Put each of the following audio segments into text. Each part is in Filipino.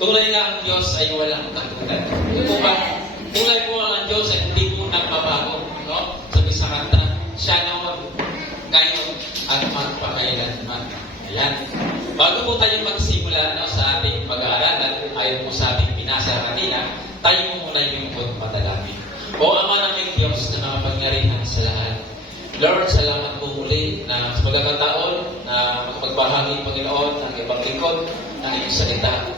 Tunay nga ang Diyos ay walang katulad. Ito po ba? Tunay po ang Diyos ay hindi po nagbabago. No? Sabi sa kanta, siya naman ngayon at magpakailanman. Ayan. Bago po tayo magsimula sa ating pag-aaralan, ayon po sa ating pinasa kanina, tayo po muna yung madalangin. O Ama naming Diyos na makapangyarihan sa lahat. Lord, salamat po muli na sa pagkakataon na makapagbahagi, Panginoon, ng ibang lingkod ng iyong salita.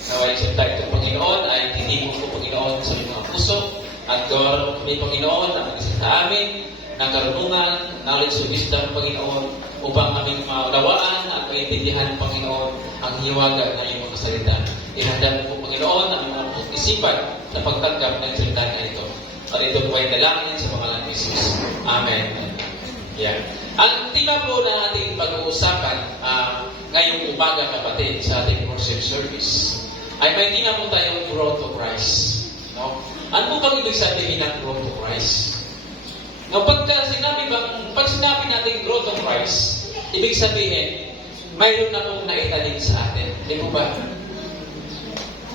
Naway sa tayo itong Panginoon ay tinipon ko, Panginoon, sa mga puso at gawa kami, Panginoon, na mag-isa sa amin ng karunungan, knowledge of wisdom, Panginoon, upang aming maunawaan at maintindihan, Panginoon, ang hiwaga na iyong mga salita. Ihanda po, Panginoon, ang mga isipan sa pagtanggap ng salita na ito. At ito po ay dalangin sa pangalan ni Jesus. Amen. Yeah. Ang tema po na ating pag-uusapan ngayong umaga, kapatid, sa ating worship service ay may tina po tayong growth of Christ. No? Ano po bang ibig sabihin ng growth of Christ? No, pag sinabi natin growth of Christ, ibig sabihin, mayroon na pong naitanig sa atin. Di po ba?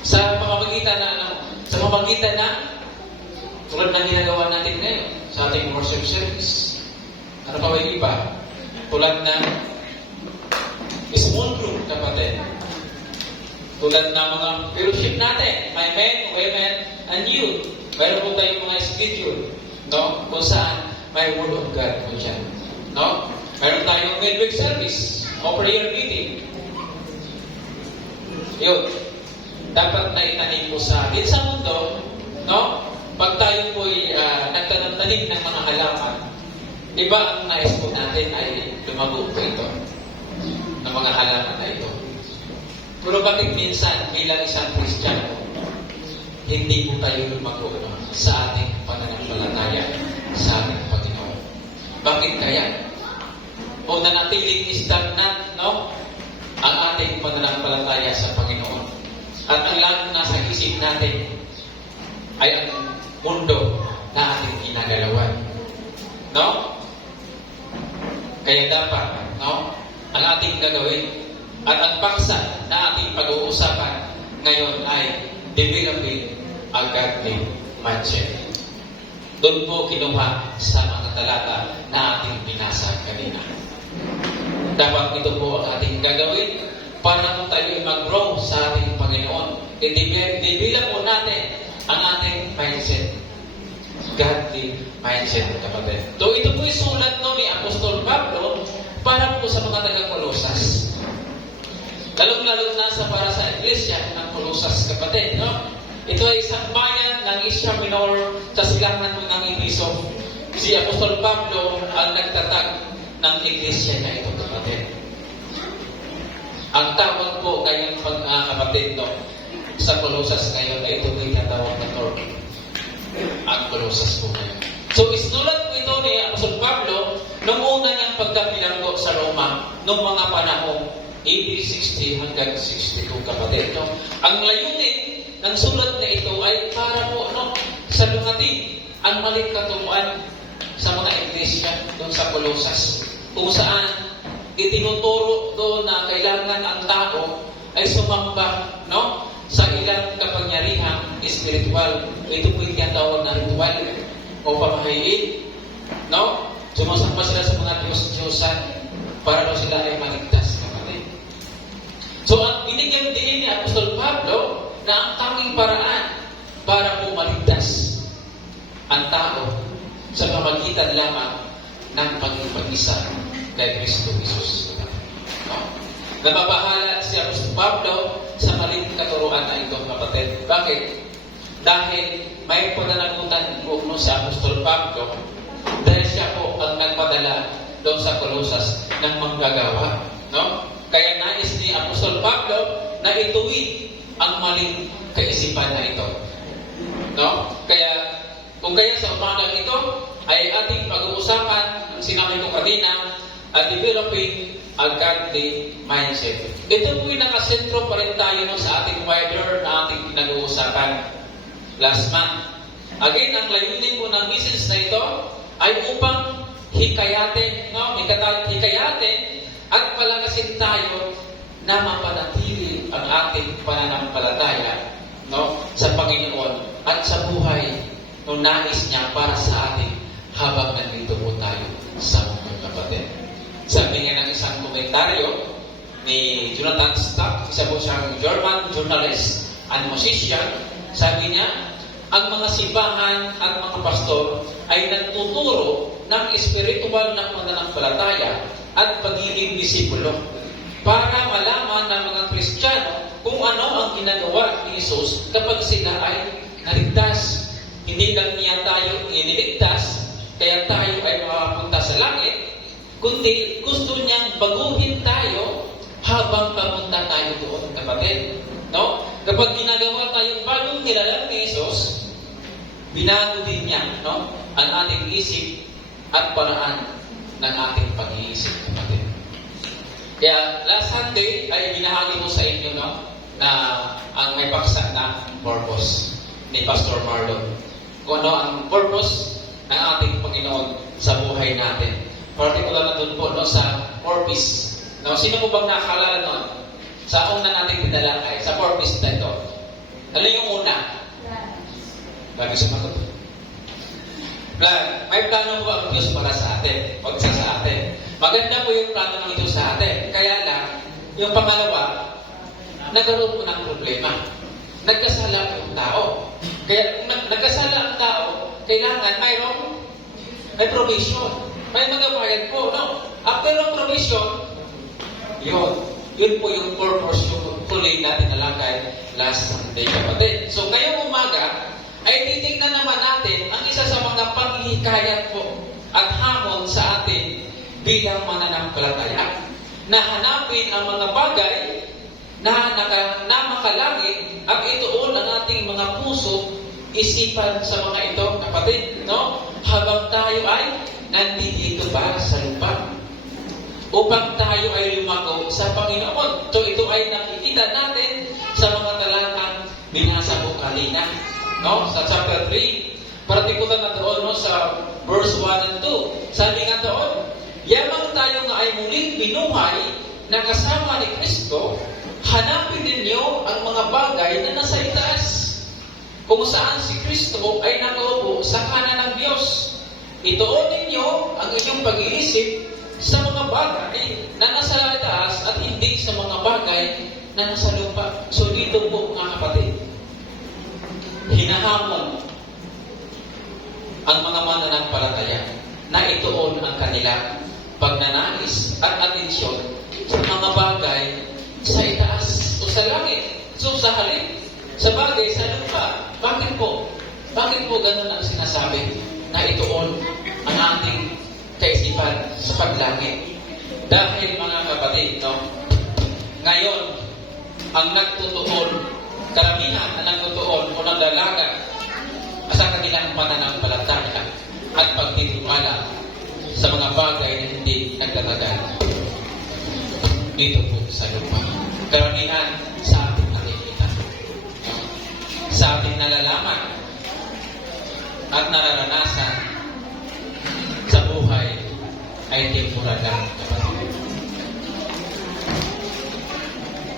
Sa pamamagitan na tulad ng ginagawa natin ngayon sa ating worship service. Ano pa ba yung iba? Tulad ng small group, kapatid. Tulad ng mga fellowship natin, may men, women, and youth. Mayroon po tayong mga schedule, no? Kung saan may word of God po dyan. No? Mayroon tayong midweek service o prayer meeting. Yun. Dapat na itanim po sa atin sa mundo, no? Pag tayo po'y nagtanim ng mga halaman, iba ang nais po natin ay lumago po ito ng mga halaman na ito. Pero bakit minsan bilang isang Kristiyano, hindi po tayo lumago sa ating pananampalataya sa ating Panginoon? Bakit kaya? O nanatiling stagnant, no? Ang ating pananampalataya sa Panginoon. At ang laging nasa isip natin ay ang mundo na ating ginagalawan. No? Kaya dapat, no? Ang ating gagawin at ang paksa na ating pag-uusapan ngayon ay developing a godly mindset. Doon po kinuha sa mga talata na ating binasa kanina. Dapat ito po ang ating gagawin para po tayo mag-grow sa ating Panginoon. I-develop po natin ang ating mindset. Godly mindset, kapatid. So ito po isulat ni Apostol Pablo para po sa mga taga-Kolosas. Lalong-lalo na para sa iglesia ng Kolosas, kapatid. No? Ito ay isang bayan ng Asia Minor sa silangan ng Ibiso. Si Apostol Pablo ang nagtatag ng iglesia na ito, kapatid. Ang tawag po kayong kapatid, no? Sa Kolosas ngayon ay ito ay natawag na Lord. Ang Kolosas po ngayon. So, isinulat po ito ni Apostol Pablo nung una niyang pagkabilanggo sa Roma noong mga panahong AD 60 hanggang 62, kapatid. No? Ang layunin ng sulat na ito ay para po sa lumating ang maling katuruan sa mga iglesia doon sa Kolosas. Kung saan itinuturo doon na kailangan ang tao ay sumamba, no? Sa ilang kapangyarihang spiritual. Ito po yung tinatawag na ritual o pamahiin. No? Sumasamba sila sa mga Diyos-Diyosan para daw sila ay maligtas, kapatid. So, ang binigyan din ni Apostol Pablo na ang tanging paraan para po maligtas ang tao sa pamagitan lamang ng pag-isa kay Kristo Jesus. No? Nababahala si Apostol Pablo sa maling katuruan na ito, kapatid. Bakit? Dahil may pananagutan po si Apostol Pablo dahil siya po ang nagpadala doon sa Kolosas ng manggagawa. No? Kaya nais ni Apostol Pablo na ituwid ang maling kaisipan na ito. No? Kaya, kung kaya sa umagang ito ay ating pag-uusapan, ang sinabi ko kanina, developing a godly mindset. Ito po yung nakasentro pa rin tayo sa ating wider na ating pinag-uusapan last month. Again, ang layunin po ng message na ito ay upang hikayatin at palakasin tayo na mapanatili ang ating pananampalataya, no, sa Panginoon at sa buhay no nais niya para sa atin habang nandito po tayo sa mga kapatid. Sabi nga ng isang komentaryo ni Jonathan Stack, isa po siyang German journalist and musician, sabi niya, ang mga simbahan at mga pastor ay nagtuturo ng espiritual na pananampalataya at pagiging disipulo para malaman ng mga Kristiyano kung ano ang ginagawa ni Jesus kapag sila ay naligtas. Hindi lang niya tayo iniligtas, kaya tayo ay makapunta sa langit, kundi gusto niyang baguhin tayo habang papunta tayo doon, kapatid. No? Kapag ginagawa tayong bagong nilalang ni Jesus, binago din niya, no, ang ating isip at paraan ng ating pag-iisip, kapatid. Kaya last Sunday ay binahagi ko sa inyo, no, na ang may paksa na purpose ni Pastor Marlon. Kung ano ang purpose ng ating Panginoon sa buhay natin. Particular na doon po, no, sa purpose. No, sino po bang nakalala nun? Sa una nating tinalakay, sa purpose na ito. Ano yung una? Bago sumagot. Plan. May plano po ang Diyos para sa atin. Huwag sa atin. Maganda po yung plano ng Diyos sa atin. Kaya lang, yung pangalawa, nagkaroon po ng problema. Nagkasala po ang tao. Kaya nagkasala ang tao, kailangan may provision. May mga bayad po, no? After ng provision, yun po yung purpose yung tuloy natin nalakay last Sunday, kapatid. So, ngayong umaga, ay titignan naman natin ang isa sa mga paghihikayat po at hamon sa atin bilang mananampalataya na hanapin ang mga bagay na makalangit at ituon ang ating mga puso, isipan sa mga ito, kapatid, no? Habang tayo ay nandito ba sa lupa upang tayo ay lumago sa Panginoon. So ito ay nakikita natin sa mga talatang binasa ko kanina, no? Sa chapter 3, particular na doon, no, sa verse 1 and 2. Sabi nga doon, yamang tayo nga ay muling binuhay na kasama ni Kristo, hanapin ninyo ang mga bagay na nasa itaas, kung saan si Kristo ay nakaupo sa kanan ng Diyos. Ituon ninyo ang inyong pag-iisip sa mga bagay na nasa itaas at hindi sa mga bagay na nasa lupa. So dito po, mga kapatid, hinahamon ang mga mananampalataya na ituon ang kanila pagnanais at atensyon sa mga bagay sa itaas o sa langit. So sa halip, sa bagay sa lupa. Bakit po? Bakit po ganun ang sinasabi na ituon ang ating kaisipan sa paglangit? Dahil, mga kapatid, no, ngayon, ang nagtutuon, karamihan na nagtutuon o nagdalaga sa kanilang pananampalataya at pagtitiwala sa mga bagay na hindi nagdalaga dito po sa lupa. Karamihan sa ating nakikita, sa ating nalalaman at nararanasan sa buhay ay temporal lang, kapatid.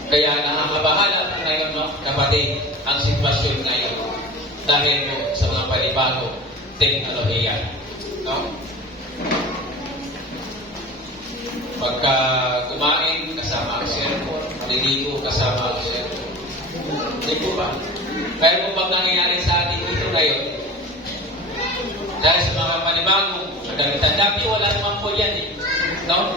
Kaya nakakabahala po ngayon, no, kapatid, ang sitwasyon ngayon dahil po sa mga panibagong teknolohiya, no? Pagka kumain, kasama ang cellphone. Maliligo, kasama ang cellphone. Hindi po ba? Kaya po bang nangyayari sa ating ito ngayon? Dahil sa mga panibagong magalitan. Dati wala naman po yan, eh. No?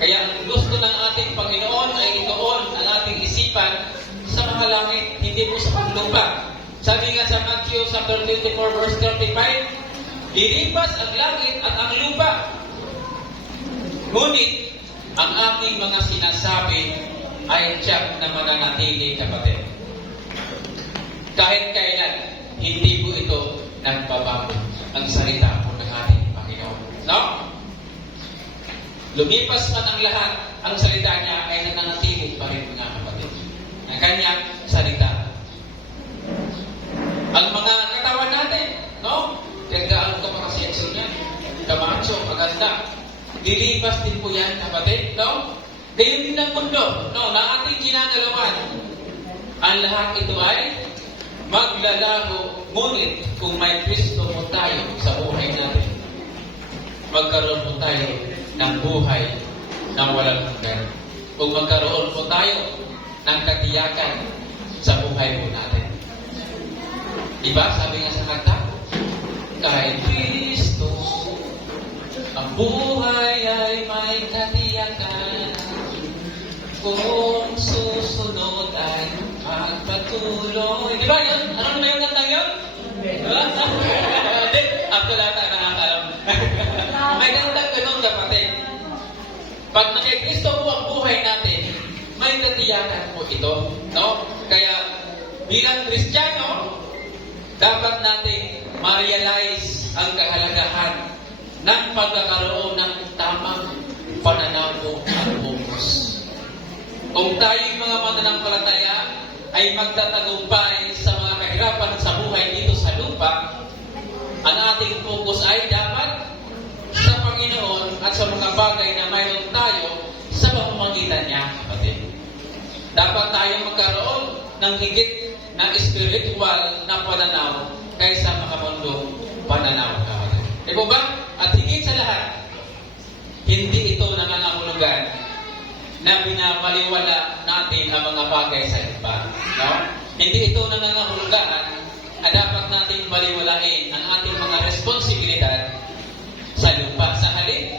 Kaya ang gusto ng ating Panginoon ay ituon ang ating isipan sa mga langit, hindi po sa paglupa. Sabi nga sa Matthew chapter 24 verse 35, lilipas ang langit at ang lupa. Ngunit, ang ating mga sinasabi ay tiyak na mananatili, kapatid. Kahit kailan, hindi po ito nagbabago ang salita po ng ating Panginoon. No? Lumipas man ang lahat, ang salita niya ay nananatili pa rin, mga kapatid. Ang kanyang salita. Ang mga katawan natin, no? Tandaan ko mga sexy niya. Kamacho, maganda. Lilipas din po yan, kapatid, no? Gayon din ang mundo, na ating ginagalawan. Ang lahat ito ay maglalaho, ngunit kung may Kristo po tayo sa buhay natin, magkaroon po tayo ng buhay na walang hanggan. Kung magkaroon po tayo ng katiyakan sa buhay po natin. Diba? Sabi nga sa kanta, kay Kristo, ang buhay ay may katiyakan. Kung susunod ay magpatuloy. Di ba yun? Ano na yung kantang yun? Hindi. Ako lahat ang nakakalam. May kantang ganun, kapatid. Pag kay Kristo po ang buhay natin, may katiyakan po ito. No? Kaya bilang Kristiyano, dapat natin ma-realize ang kahalagahan ng pagkakaroon ng tamang pananaw at focus. Kung tayong mga mananampalataya ay magtatagumpay sa mga kahirapan sa buhay dito sa lupa, ang ating focus ay dapat sa Panginoon at sa mga bagay na mayroon tayo sa pamamagitan niya, kapatid. Dapat tayong magkaroon ng higit na spiritual na pananaw kaysa makamundong pananaw, kapatid. Di po ba? At higit sa lahat, hindi ito nangangahulugan na binabaliwala natin ang mga bagay sa iba. No? Hindi ito nangangahulugan na dapat natin baliwalain ang ating mga responsibilidad sa lupa. Sa halip,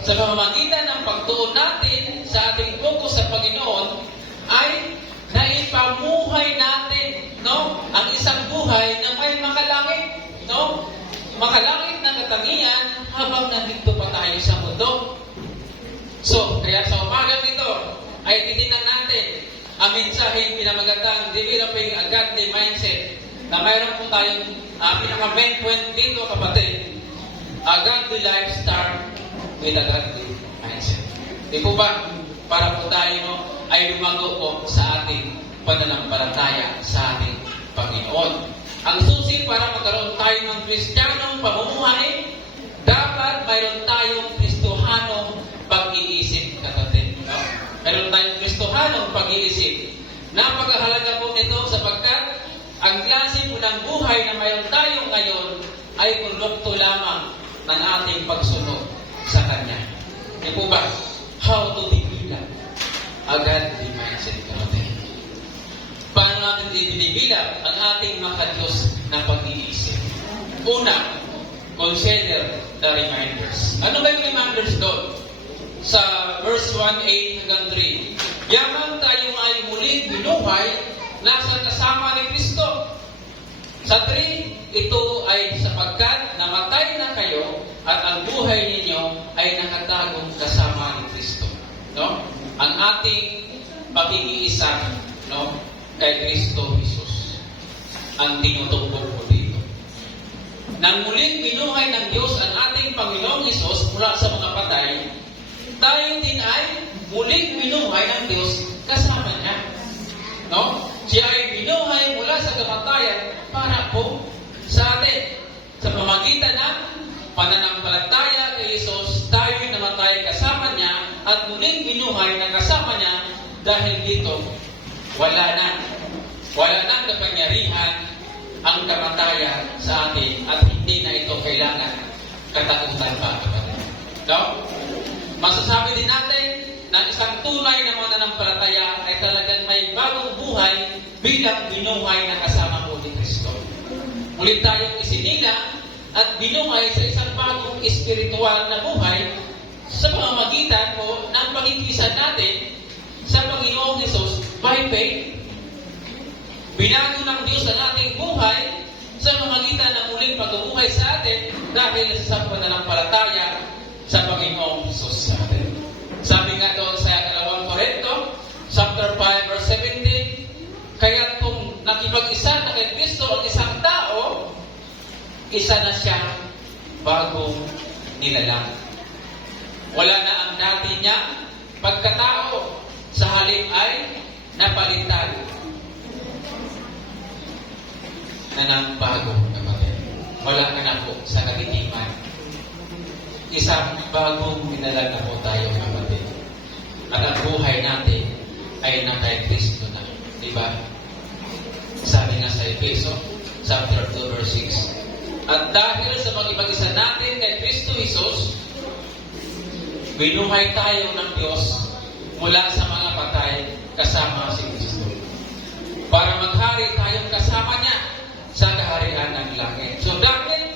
sa pamamagitan ng pagtuon natin sa ating focus sa Panginoon, ay naipamuhay natin, no, ang isang buhay na may makalangit, no? Makalangit na katangian habang nandito pa tayo sa mundo. So, kaya sa umagang ito ay titingnan natin ang mensaheng pinamagandang developing a godly mindset na mayroon po tayong pinaka-main point dito, kapatid. A godly lifestyle with a godly mindset. Di po ba? Para po tayo ay lumago po sa ating pananampalataya sa ating Panginoon. Ang susi para magkaroon tayo ng Kristiyanong pamumuhay, dapat mayroon tayong Kristohanong pag-iisip, kapatid. No? Mayroon tayong Kristohanong pag-iisip. Napakahalaga po nito sapagkat ang klase po ng buhay na mayroon tayo ngayon ay produkto lamang ng ating pagsunod sa Kanya. Di po ba? How to develop a godly mindset, kapatid. Paano natin i-develop ang ating makadiyos na pag-iisip? Una, consider the reminders. Ano ba yung reminders doon? Sa verse 1:8 hanggang 3. Yaman tayo ay muling binuhay nasa kasama ni Kristo. Sa 3, ito ay sapagkat namatay na kayo at ang buhay ninyo ay nakatagong kasama ni Kristo. No? Ang ating pag-iisa, no, kay Kristo Jesus ang tinutumbok ko dito. Nang muling binuhay ng Diyos ang ating Panginoong Jesus mula sa mga patay, tayo din ay muling binuhay ng Diyos kasama niya. No? Siya ay binuhay mula sa kamatayan para po sa atin. Sa pamamagitan ng pananampalataya kay Jesus, tayo namatay kasama niya at muling binuhay na kasama niya dahil dito, wala nang kapangyarihan ang kamatayan sa atin at hindi na ito kailangan katakutan pa. No? Masasabi din natin na isang tunay na mananampalataya ay talagang may bagong buhay bilang binuhay na kasama po ni Kristo. Muli tayong isinilang at binuhay sa isang bagong espiritual na buhay sa pamamagitan po ng pakikisan natin sa Panginoong Hesus by faith. Binago ng Diyos ang ating buhay sa pamamagitan ng muling pagbubuhay sa atin dahil sa pananampalataya sa Panginoong Hesus sa atin. Sabi nga doon sa 2 Corinto, chapter 5, verse 17, kaya kung nakipag-isa na kay Kristo ang isang tao, isa na siyang bagong nilalang. Wala na ang dati niya pagkatao, sa halip ay napalitan na ng bago, kapatid. Wala ka na po sa kagitiman. Isang bagong nilalang na po tayo, kapatid. At ang buhay natin ay na kay Kristo na. Diba? Sabi nga sa Efeso, chapter 2, verse 6. At dahil sa pag-isa natin kay Kristo Jesus, binuhay tayo ng Diyos mula sa mga patay kasama si Kristo. Para maghari tayong kasama niya sa kaharian ng langit. So dahil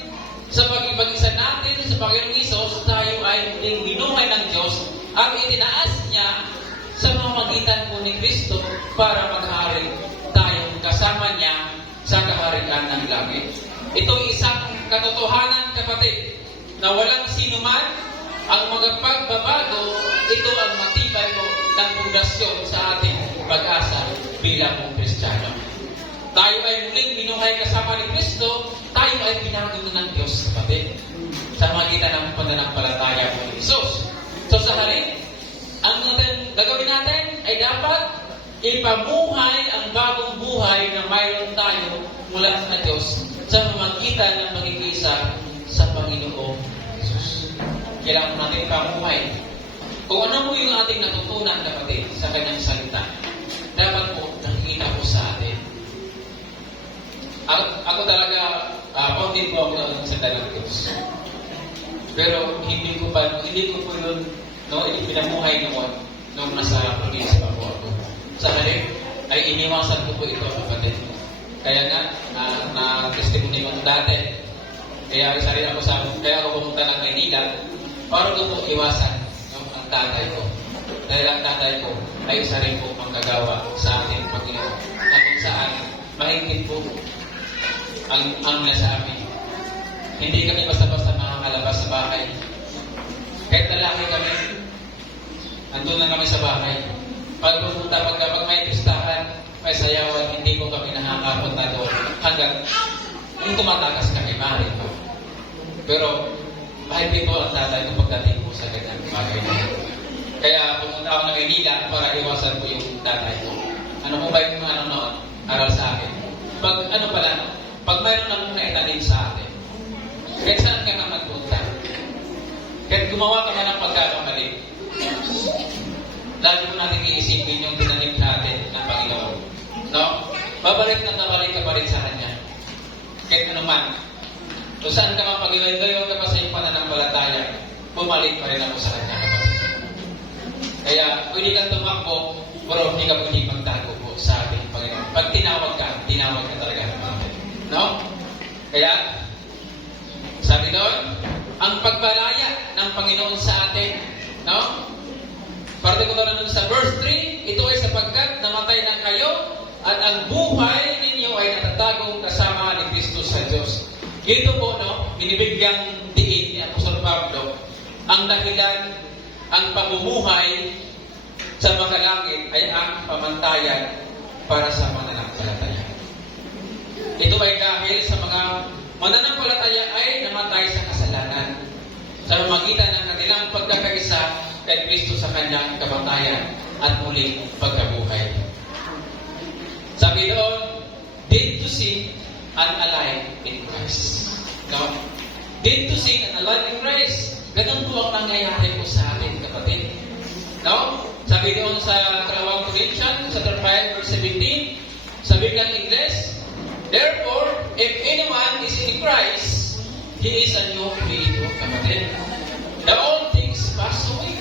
sa pag-isa natin sa Panginoong Hesus, tayo ay muling binuhay ng Diyos at itinaas niya sa pamamagitan po ni Kristo para maghari tayong kasama niya sa kaharian ng langit. Ito isang katotohanan, kapatid, na walang sino man ang magpagbabago. Ito ang matibay po ng pundasyon sa ating pag-asa bilang mga Kristiyano. Tayo ay muling binuhay kasama ni Kristo, tayo ay binago ng Diyos, kapatid, sa magitan ng pananampalataya po ni Jesus. So sa halip, ang gagawin natin ay dapat ipamuhay ang bagong buhay na mayroon tayo mula sa Diyos sa pamamagitan ng pagkikisa sa Panginoong Jesus. Kailangan natin ipamuhay. Kung ano po yung ating natutunan, kapatid, sa kanyang salita, dapat po nakikita po sa atin. Ako talaga, founded po ako ng salita ng Diyos. Pero hindi ko po yun, pinamuhay noon nung nasa probinsya pa po ako. Sa halip, ay iniwasan ko po ito, kapatid. Kaya nga, na-testimony ko dati. Kaya isa rin ako kaya ako pumunta ng Maynila para ko po iwasan ang tatay ko. Dahil ang tatay ko ay isa rin po manggagawa sa ating Panginoon. Na kung saan, mahigit po ang nasa amin. Hindi kami basta-basta makakalabas sa bahay. Kahit lalaki kami, andun na kami sa bahay. Pag may pistahan, may sayawan, hindi ko kami nakakapunta doon hanggang tumatakas kami, maaaring pa. Pero, mahigit po ang tatay ko pagdating po sa ganyang bagay na ito. Kaya pumunta ako ng Manila para iwasan ko yung tatay ko. Ano po ba yung noon? Aral sa akin. Pag mayroon na mong naitanim sa atin, kahit saan ka na magpunta, kahit gumawa ka man ng pagkakamali, lagi mo natin iisipin yung tinanim natin ng Panginoon. No? Babalik ka pa rin sa Kanya. Kahit ano man. Kung saan ka man pag-iwain-gayon ka pa sa iyong pananampalataya, bumalik pa rin ako sa Kanya. Kaya, pwede kang tumakbo, pero hindi ka pwede magtago po sa ating Panginoon. Pag tinawag ka talaga ng Panginoon. No? Kaya, sabi doon, ang pagbalaya ng Panginoon sa atin, no? Partikular nun sa verse 3, ito ay sapagkat namatay na kayo at ang buhay ninyo ay natatagong kasama ni Kristo sa Diyos. Ito po, no, binibigyang diin ni Apostol Pablo, ang dahilan, ang pamumuhay sa makalangit ay ang pamantayan para sa mananampalataya. Ito ay dahil sa mga mananampalataya ay namatay sa kasalanan sa pamamagitan ng kanilang pagkakaisa kay Kristo sa kanyang kamatayan at muling pagkabuhay. Sabi doon, dead to sin and alive in Christ. No? Dead to sin and alive in Christ. Ganun po ang nangyayari po sa atin, kapatid. No? Sabi doon sa 2 Corinthians, chapter 5, verse 17, sabi ng English, therefore, if anyone is in Christ, he is a new creator, kapatid. The old things pass away.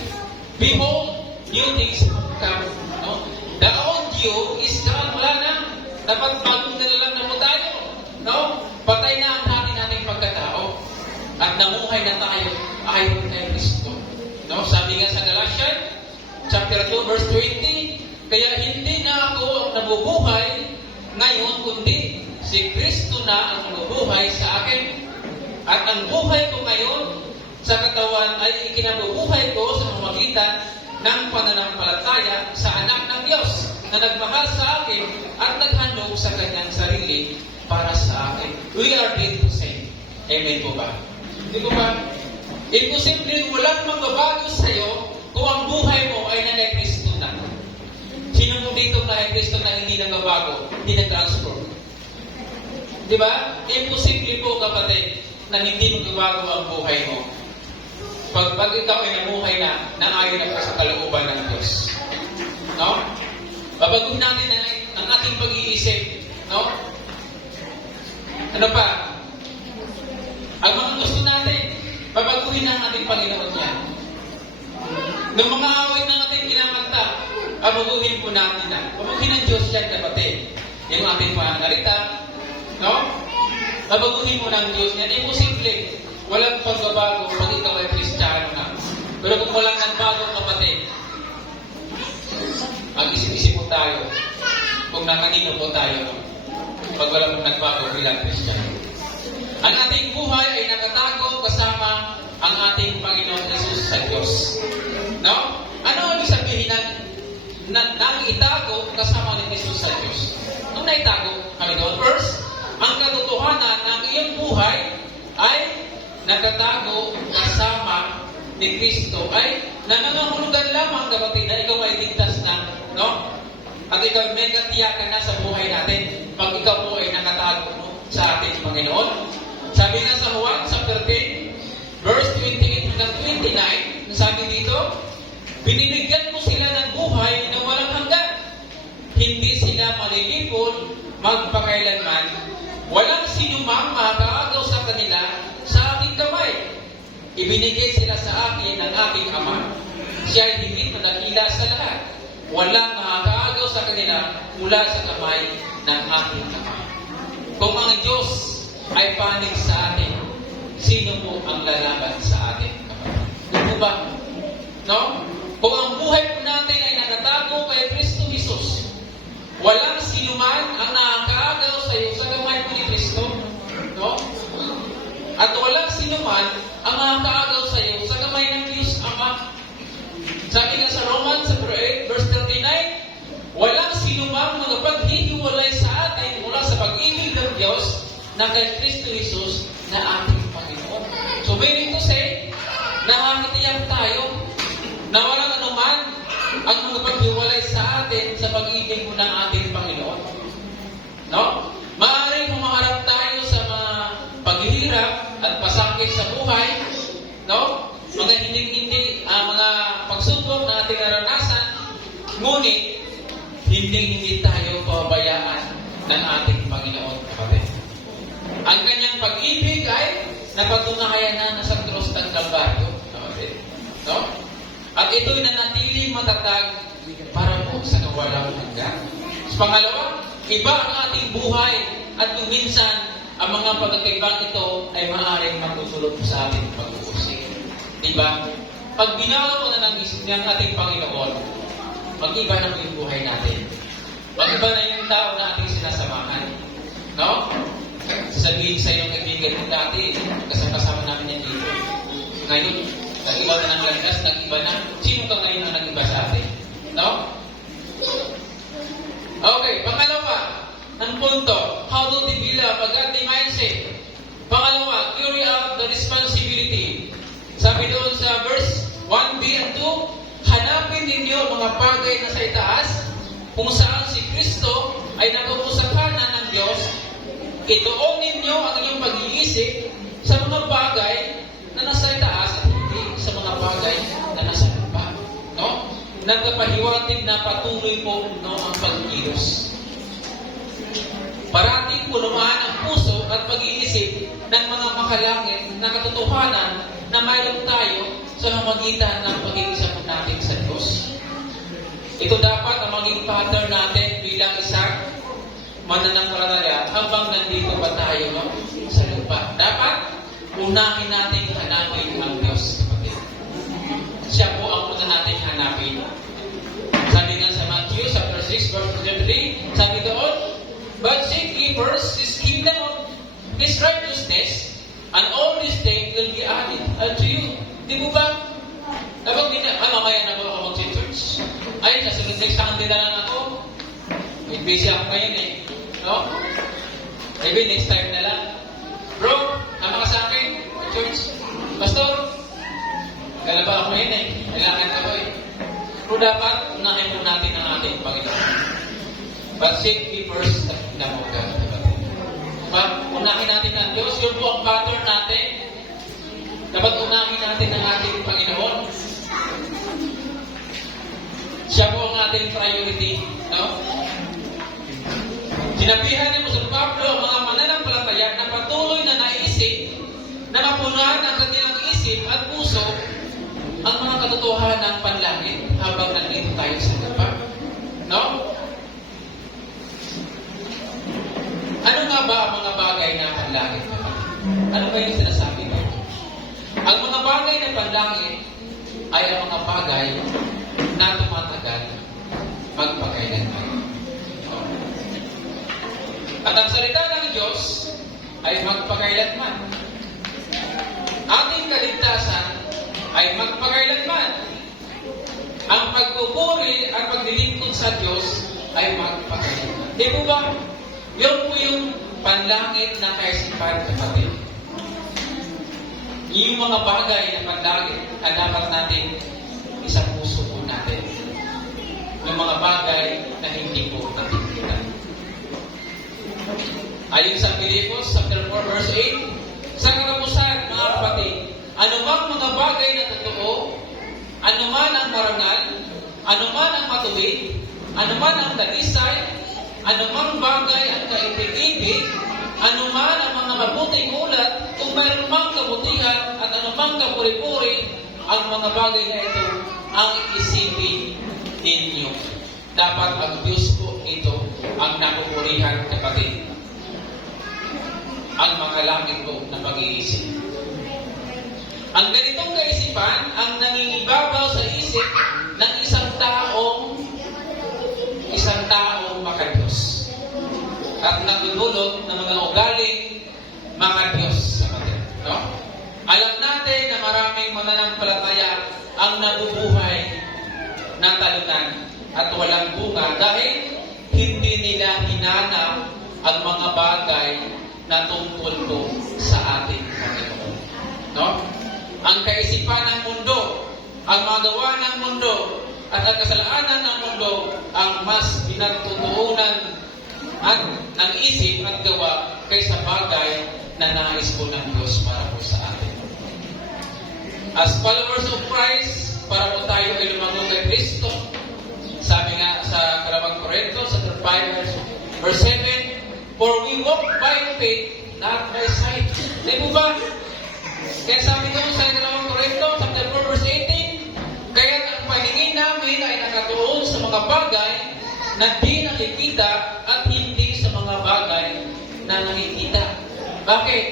Behold, new things come. No? The old you is gone, wala na. Dapat bagong na lang na po tayo. No? Patay na ang dati nating pagkatao. At namuhay na tayo ayon kay Kristo. No? Sabi nga sa Galatians, chapter 2, verse 20, kaya hindi na ako ang nabubuhay ngayon, kundi si Kristo na ang nabubuhay sa akin. At ang buhay ko ngayon sa katawan ay ikinabubuhay ko sa pamamagitan ng pananampalataya sa anak ng Diyos na nagmahal sa akin at naghandog sa kanyang sarili para sa akin. We are dead to sin. Amen po ba? Hindi po ba? Imposible walang magbabago sa iyo kung ang buhay mo ay na kay Kristo na. Sino mo dito na kay Kristo na hindi nagbabago, hindi nag-transform? Di ba? Imposible po, kapatid, na hindi magbabago ang buhay mo. pag ikaw ay namuhay na ayon na sa kalooban ng Diyos. No? Babaguhin natin ang ating pag-iisip. No? Ano pa? Ang mga gusto natin, babaguhin ng ating Panginoon yan. Ng mga awit na ating kinakanta, babaguhin po natin na. Babaguhin ng Diyos yan, kapatid. Yung ating pananarita, no? Babaguhin mo ng Diyos yan. Imposible. Walang pagbabago pag ikaw ay Kristiyano na. Pero kung walang nagbago, kapatid, mag-isip-isip po tayo kung nakanino po tayo, no? Pag walang nagbago bilang Kristiyano. Ang ating buhay ay nakatago kasama ang ating Panginoon Jesus sa Diyos. No? Ano ang sabihin na itago kasama ni Jesus sa Diyos? Nung naitago kami doon, first, ang katotohanan ng iyong buhay ay nakatago kasama ni Kristo ay nangangahulugan lamang, kapatid, na ikaw ay ligtas na, no? At ikaw may katiyakan na sa buhay natin pag ikaw po ay nakatago, no, sa ating Panginoon. Sabi nga sa Juan, chapter 10, verse 28 hanggang 29, sabi dito, binibigyan ko sila ng buhay na walang hanggan. Hindi sila malilipol magpakailanman. Walang sinumang makakaagaw sa kanila sa aking kamay. Ibinigay sila sa akin ng aking Ama. Siya ay higit na dakila sa lahat. Walang makakaagaw sa kanila mula sa kamay ng aking Ama. Kung ang Diyos ay panig sa atin, sino po ang lalaban sa atin? Ano ba? No? Kung ang buhay po natin ay nakatago kay Kristo Jesus, walang sinuman ang nakakaagaw sa iyo sa kamay po ni Kristo. No? At walang sinuman ang nakakaagaw sa iyo sa kamay ng Diyos Ama. Sabi nga sa Romans chapter 8, verse 39, walang sinumang magpaghihiwalay sa atin mula sa pag-ibig ng Diyos na kay Kristo Jesus na ating Panginoon. So, meaning to say, nakakatiyak tayo na walang anuman ang magpaghiwalay sa atin sa pag-ibig ng ating Panginoon. No? Maaaring humaharap tayo sa mga paghihirap at pasakit sa buhay, no? Mga hindi mga pagsubok na ating naranasan, ngunit hindi tayo pabayaan ng ating Panginoon, kapatid. Ang kanyang pag-ibig ay napatunayan na sa krus ng Kalbaryo, kapatid. No? At ito'y nanatiling matatag para po sa kawalang hanggan. Pangalawa, iba ang ating buhay at kung minsan ang mga pagkakaibang ito ay maaaring magtutulog sa ating pag-uusig. Diba? Pag binago na ng ating Panginoon, mag-iba na yung buhay natin. Mag-iba na yung tao na ating sinasamahan. No? Sasabihin sa iyong kaibigan mo dati, kasama namin yan dito. Ngayon, nag-iba na ng landas, nag-iba na. Sino ka ngayon ang nag-iba sa atin? No? Okay, pangalawa, ng punto, how to develop a godly mindset. Pangalawa, carry out the responsibility. Sabi doon sa verse 1b and 2, hanapin ninyo mga bagay na sa itaas, kung saan si Kristo ay nakaupo sa kanan ng Diyos. Ituon ninyo ang inyong pag-iisip sa mga bagay na nasa itaas at hindi sa mga bagay na nasa lupa. No? Nagkapahiwatig na patuloy po, no, ang pagkilos. Parating punuan ang puso at pag-iisip ng mga makalangit na katotohanan na mayroon tayo sa magitan ng pag-iisip natin sa Diyos. Ito dapat ang maging pattern natin bilang isang mananampalataya habang nandito pa tayo, no, sa lupa. Dapat unahin natin hanapin ang Diyos, kapatid. Siya po ang una natin hanapin. Sabi nga sa Matthew chapter 6 verse 33, sabi doon, but seek ye first His kingdom of His righteousness, and all these things will be added unto you. Di mo ba? Dapat mamaya na ba ako mag-church? Ay, nasunod next Sunday na lang ako. May busy ako ngayon eh. No? Maybe next time na lang. Bro, tama ka sa akin? Church? Pastor? Gala ba ako ngayon eh? Kailangan ka ko eh. Pero dapat, unahin po natin ang ating Panginoon. But seek ye first the kingdom of God. But unahin natin ang Diyos. Yun po ang pattern natin. Dapat unahin natin ang ating Panginoon. sinabihan ni Apostol Pablo ang mga mananampalataya na patuloy na naisip na mapunan ang kanilang isip at puso ang mga katotohanan ng panlangit habang nandito tayo sa lupa. No? Ano nga ba ang mga bagay na panlangit? Ano ba yung sinasabi ko? Ang mga bagay na panlangit ay ang mga bagay na tumatagal magpakailanman. At ang salita ng Diyos ay magpakailanman. Ating kaligtasan ay magpakailanman. Ang pagpupuri at paglilingkod sa Diyos ay magpakailanman. Di po ba? Yun po yung panlangit na kaisipan, kapatid. Yung mga bagay na panlangit na dapat natin isang puso po natin. Yung mga bagay na hindi po nakikita. Ayon sa Pilipos, chapter 4, verse 8, sa katapusan, mga kapatid, anumang mga bagay na totoo, anuman ang marangal, anuman ang matuwid, anuman ang danisay, anumang bagay ang kaibig-ibig, anuman ang mga mabuting ulat, kung mayroon mang kabutihan at anumang kapuri-puri, ang mga bagay na ito ang isipin ninyo. Dapat ang Diyos po ito ang napupurihan, kapatid. Ang mga langit po na pag-iisip. Ang ganitong kaisipan ang nangingibabaw sa isip ng isang taong makadiyos. At nagdudulot ng mga ugaling makadiyos. No? Alam natin na maraming mananampalataya ang nabubuhay na talunan at walang bunga dahil hindi nila hinanap ang mga bagay na tungkol po sa ating Panginoon. No? Ang kaisipan ng mundo, ang magawa ng mundo, at ang kasalanan ng mundo ang mas pinagtutuunan at ng isip at gawa kaysa bagay na nais po ng Diyos para po sa atin. As followers of Christ, para po tayo ay lumago kay Kristo. Sabi nga sa Kalawang Korinto, sa 5, verse 7, for we walk by faith, not by sight. Di po ba? Kaya sabi ko sa Kalawang Korinto, chapter 4, verse 18, kaya ang paningin namin ay nakatuon sa mga bagay na di nakikita at hindi sa mga bagay na nakikita. Bakit?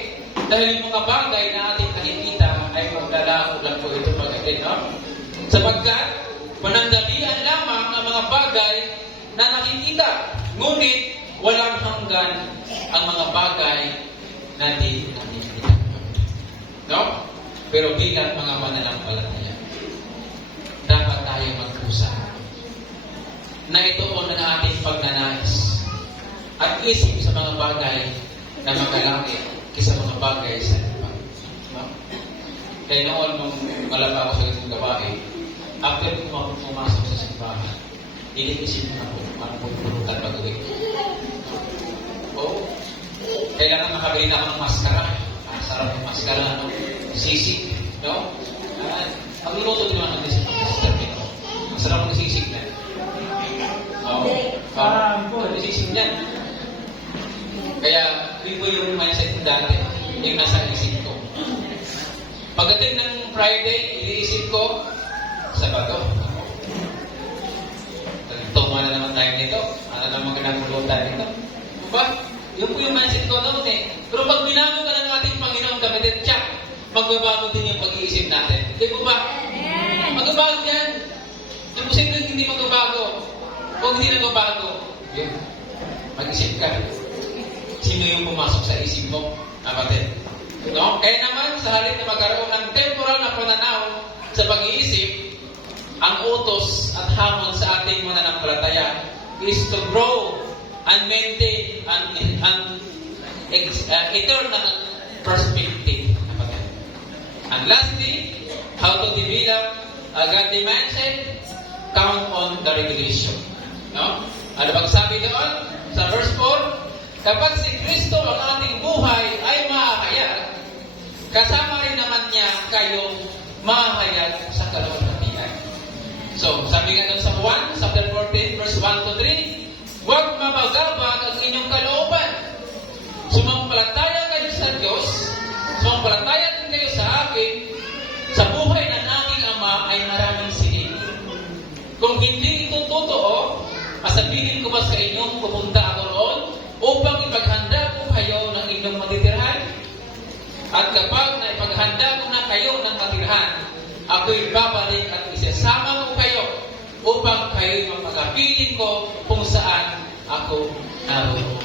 Dahil yung mga bagay na ating nakikita ay maglalako lang po ito pag-atin, no? Sapagkat panandalian lamang ang mga bagay na nakikita, ngunit walang hanggan ang mga bagay na di nakikita. No? Pero bilang mga mananampalataya, dapat tayo magkusa na ito po na ating pagnanais at isip sa mga bagay na magalangit kaysa mga bagay sa iba. No? Kaya noon, nung malaba ako sa isang gawain, after pumasok sa simbahan, iniisip na po ang pupulutan pag-uwi. Oo. Kailangan makabili na ako ng maskara. Sarap ng maskara, no? Sisig, no? Ang luto din naman natin sa sister ko. Masarap ng sisig na. Oo. Sisig niyan. Kaya, yun po yung mindset ko dati, yung nasa isip ko. Pagdating ng Friday, iniisip ko, Sabado. Tuma na naman tayo nito. Ano naman kinapulutan nito? Diba? Yun po yung mindset ko noon eh. Pero pag binago ka ng ating Panginoon kapatid, tsak, magbabago din yung pag-iisip natin. Di po ba? Magbabago yan. Yung posibleng hindi magbabago. Kung hindi nagbabago, yun. Mag-isip ka. Sino yung pumasok sa isip mo, kapatid? No? Kaya naman, sa halip na magkaroon ng temporal na pananaw sa pag-iisip, ang utos at hamon sa ating mananampalataya is to grow and maintain an eternal perspective. And lastly, how to develop a godly mindset, count on the revelation. No? Ano bang sabi doon? Sa verse 4, kapag si Kristo ang ating buhay ay mahahayag, kasama rin naman niya kayong mahahayag sa kalwalhatian. So, sabi nga doon sa 1, chapter 14, verse 1 to 3, huwag mabagabag ang inyong kalooban. pupunta ako roon upang ipaghanda ko kayo ng inyong matitirhan. At kapag naipaghanda ko na kayo ng matirhan, ako'y babalik at isasama ko kayo upang kayo'y mapagapiling ko kung saan ako naroon.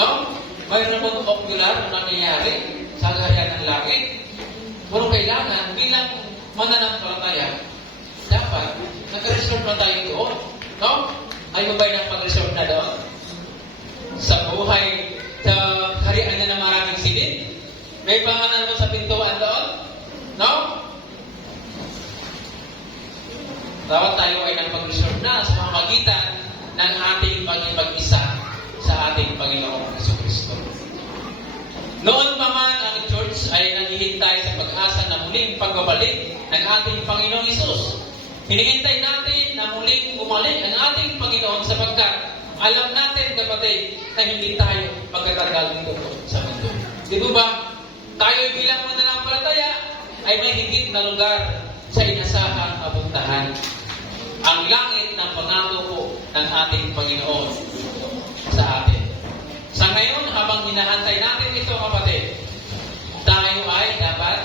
No? Mayroon pong ocular na nangyayari sa kaharian ng langit. Pero kailangan bilang mananampalataya, dapat nag-reserve na tayo doon. No? Ay ba ng pag-reserve na doon? Sa buhay, sa kaharian na maraming silid? May pangalan mo sa pintuan doon? No? Dapat tayo ay nagpag-reserve na sa pamamagitan ng ating pag-isa sa ating Panginoong Jesucristo. Noon pa man ang church ay naghihintay sa pag-asa na muling pagbabalik ng ating Panginoong Hesus. Hinihintay natin na muling bumalik ang ating Panginoon sapagkat alam natin, kapatid, na hindi tayo magtatagal dito sa mundo. Di ba? Tayo bilang mananampalataya ay may higit na lugar sa inasahang kapuntahan. Ang langit ng pangako po ng ating Panginoon sa atin. Sa ngayon, habang hinahantay natin ito, kapatid, tayo ay dapat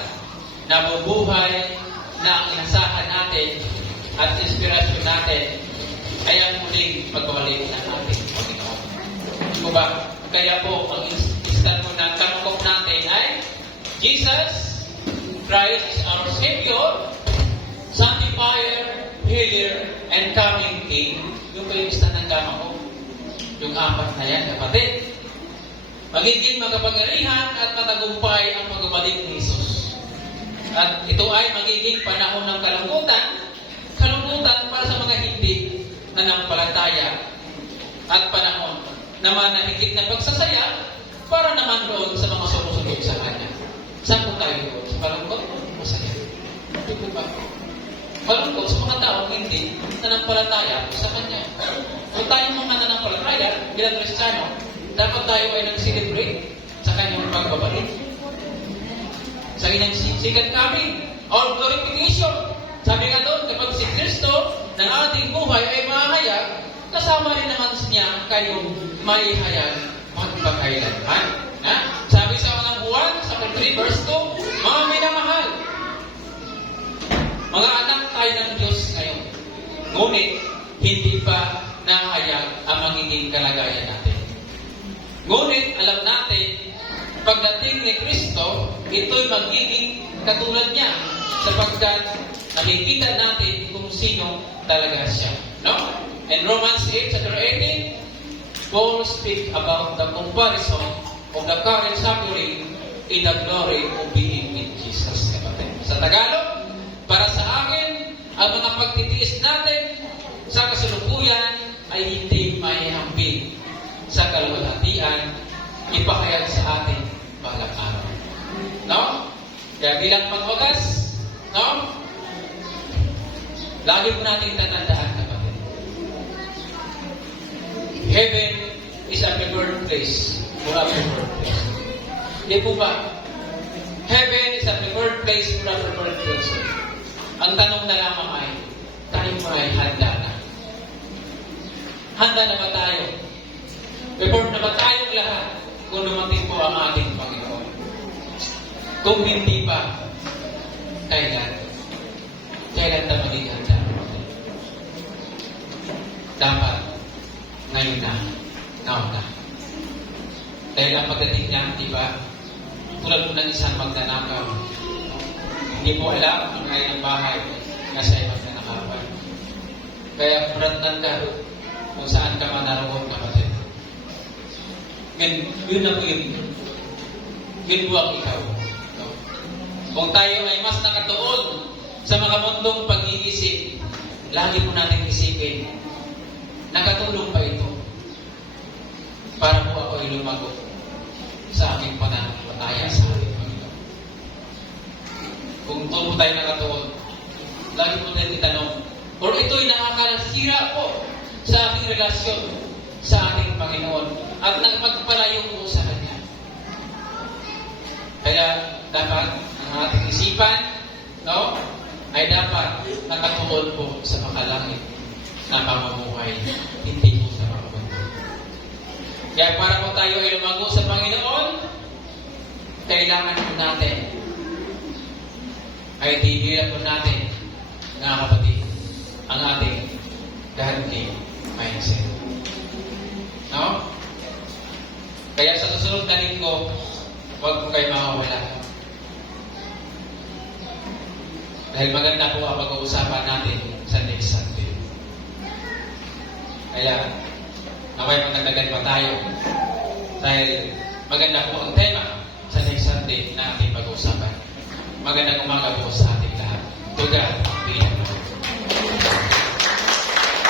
nabubuhay na ang inasahan natin at inspirasyon natin ay ang muling pagbabalik ng ating Panginoon. Di ba? Kaya po, ang instant mo ng kamukop natin ay Jesus Christ is our Savior, Sanctifier, Healer, and Coming King. Yung pa yung instant ng kamukop. Yung apat na yan, kapatid. Magiging magapangyarihan at matagumpay ang pagbabalik ni Jesus. At ito ay magiging panahon ng kalungkutan para sa mga hindi nanampalataya at panahon naman na higit na pagsasaya para naman doon sa mga sumusunod sa Kanya. Saan po tayo doon? Sa malungkot o saya? Hindi po ba? Malungkot sa mga taong hindi nanampalataya sa Kanya. Kung tayo mga nanampalataya bilang Kristiyano, dapat tayo ay nag-celebrate sa Kanyang pagbabalik. Sa Kanyang second coming or glorification. Sabi nga doon, kapag si Kristo ng ating buhay ay mahayag, kasama rin naman niya kayong maihayag magpakailanman. Sabi sa unang Juan, sa 3 verse 2, mga minamahal, mga anak tayo ng Diyos ngayon. Ngunit, hindi pa nahayag ang magiging kalagayan natin. Ngunit, alam natin, pagdating ni Kristo, ito'y magiging katulad niya sapagkat nakikita natin kung sino talaga siya. No? In Romans 8, chapter 18, Paul speaks about the comparison of the current suffering in the glory of being in Jesus. Sa Tagalog, para sa akin, ang mga pagtitiis natin sa kasalukuyan ay hindi maihambing sa kaluwalhatian ipahayag sa ating balang araw. No? Kaya bilang pangwagas, no? Lagi po natin tatandaan, kapatid. Heaven is a preferred place for a preferred place. Hindi po ba? Heaven is a preferred place for a preferred place. Ang tanong na lamang ay, tayo po ay handa na. Handa na ba tayo? Prepared na ba tayong lahat kung dumating po ang ating Panginoon? Kung hindi pa, kailan? Kailan na maging handa? Dapat, ngayon na, now na. Dahil ang pagdating niya, di ba? Tulad po ng isang magnanakaw. Hindi po alam ang kanyang bahay na siya ay magnanakawan. Kaya kuratan ka kung saan ka man naroon, kapatid. Yun na po yun. Yun po ang ikaw. No? Kung tayo ay mas nakatuon sa mga mundong pag-iisip, lagi po natin isipin, nakatulong pa ito para po ako ay lumago sa aking pananampalataya sa ating Panginoon. Kung doon po tayo nakatuon, lagi po natin itanong, or ito'y nakakasira po sa ating relasyon sa ating Panginoon at nagpagpalayo po sa Kanya. Kaya dapat ang ating isipan, no, ay dapat nakatuon po sa makalangit na pamumuhay, hindi po sa mga mundo. Kaya para po tayo ay lumago sa Panginoon, kailangan po natin ay tigilap po natin, mga kapatid, ang ating godly mindset. No? Kaya sa susunod na linggo, huwag po kayo makawala. Dahil maganda po ang pag-uusapan natin sa next Sunday. Kaya, naway magdagdagan pa tayo. Dahil maganda po ang tema sa next Sunday na ating pag-uusapan. Magandang umaga po sa ating lahat. To God be